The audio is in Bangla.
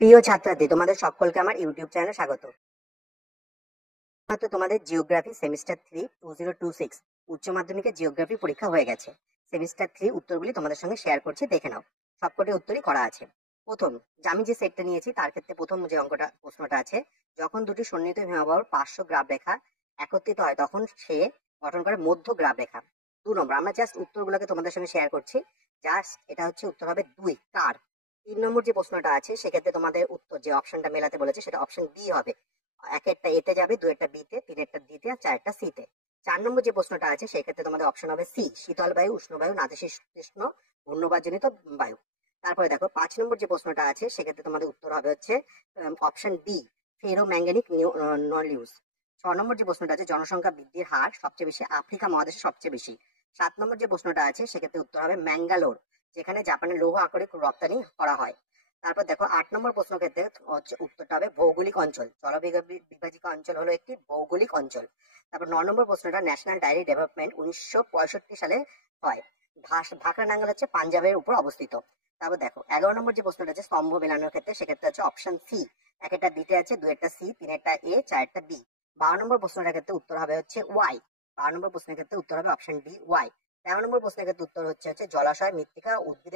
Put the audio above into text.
প্রিয় ছাত্রছাত্রী, তোমাদের সকলকে আমার ইউটিউব চ্যানেলে স্বাগত। মাত্র তোমাদের জিওগ্রাফি সেমিস্টার 3 2026 উচ্চ মাধ্যমিকের জিওগ্রাফি পরীক্ষা হয়ে গেছে। সেমিস্টার 3 উত্তরগুলি তোমাদের সঙ্গে শেয়ার করছি, দেখে নাও। সবকটি উত্তরই করা আছে। প্রথম, আমি যে সেটটা নিয়েছি তার ক্ষেত্রে প্রথম যে প্রশ্নটা আছে, যখন দুটি সন্নিহিত হিমবাহর পার্শ্ব গ্রাফ রেখা একত্রিত হয় তখন সে গঠন করে মধ্য গ্রাফ রেখা। 2 নম্বর, আমরা জাস্ট উত্তরগুলোকে তোমাদের সঙ্গে শেয়ার করছি। জাস্ট এটা হচ্ছে উত্তর হবে 2 কার। 3 নম্বর যে প্রশ্নটা আছে সেক্ষেত্রে তোমাদের উত্তর যে অপশনটা মেলাতে বলেছে সেটা অপশন বি হবে। একেরটা এতে যাবে, দুয়েরটা বিতে, তিনেরটা দিতে, আর চারটা সিতে। 4 নম্বর যে প্রশ্নটা আছে সেক্ষেত্রে তোমাদের অপশন হবে সি, শীতল বায়ু, উষ্ণ বায়ু, নাতিশীতোষ্ণ ঘূর্ণবাজনিত বায়ু। তারপরে দেখো 5 নম্বর যে প্রশ্নটা আছে সেক্ষেত্রে তোমাদের উত্তর হবে হচ্ছে অপশন বি, ফেরো ম্যাঙ্গানিক নলিউস। 6 নম্বর যে প্রশ্নটা আছে, জনসংখ্যা বৃদ্ধির হার সবচেয়ে বেশি আফ্রিকা মহাদেশে সবচেয়ে বেশি। 7 নম্বর যে প্রশ্নটা আছে সেক্ষেত্রে উত্তর হবে ম্যাঙ্গালোর, যেখানে জাপানের লৌহ আকরিক রপ্তানি করা হয়। তারপর দেখো 8 নম্বর প্রশ্ন ক্ষেত্রে উত্তরটা হবে ভৌগোলিক অঞ্চল। বিভাজিকা অঞ্চল হলো একটি ভৌগোলিক অঞ্চল। তারপর 9 নম্বর প্রশ্নটা ন্যাশনাল ডায়েরি ডেভেলপমেন্ট 1965 সালে হয়। ভাকরা নাঙ্গল হচ্ছে পাঞ্জাবের উপর অবস্থিত। তারপর দেখো 11 নম্বর যে প্রশ্নটা আছে স্তম্ভ মেলানোর ক্ষেত্রে, সেক্ষেত্রে হচ্ছে অপশন সি, একটা দিতে আছে, দুয়েরটা সি, তিনেরটা এ, চারটা বি। 12 নম্বর প্রশ্নটার ক্ষেত্রে উত্তর হবে হচ্ছে ওয়াই। 12 নম্বর প্রশ্নের ক্ষেত্রে উত্তর হবে অপশন ডি ওয়াই। 13 নম্বর প্রশ্নের ক্ষেত্রে উত্তর হচ্ছে জলাশয়, মৃত্তিকা, উদ্ভিদের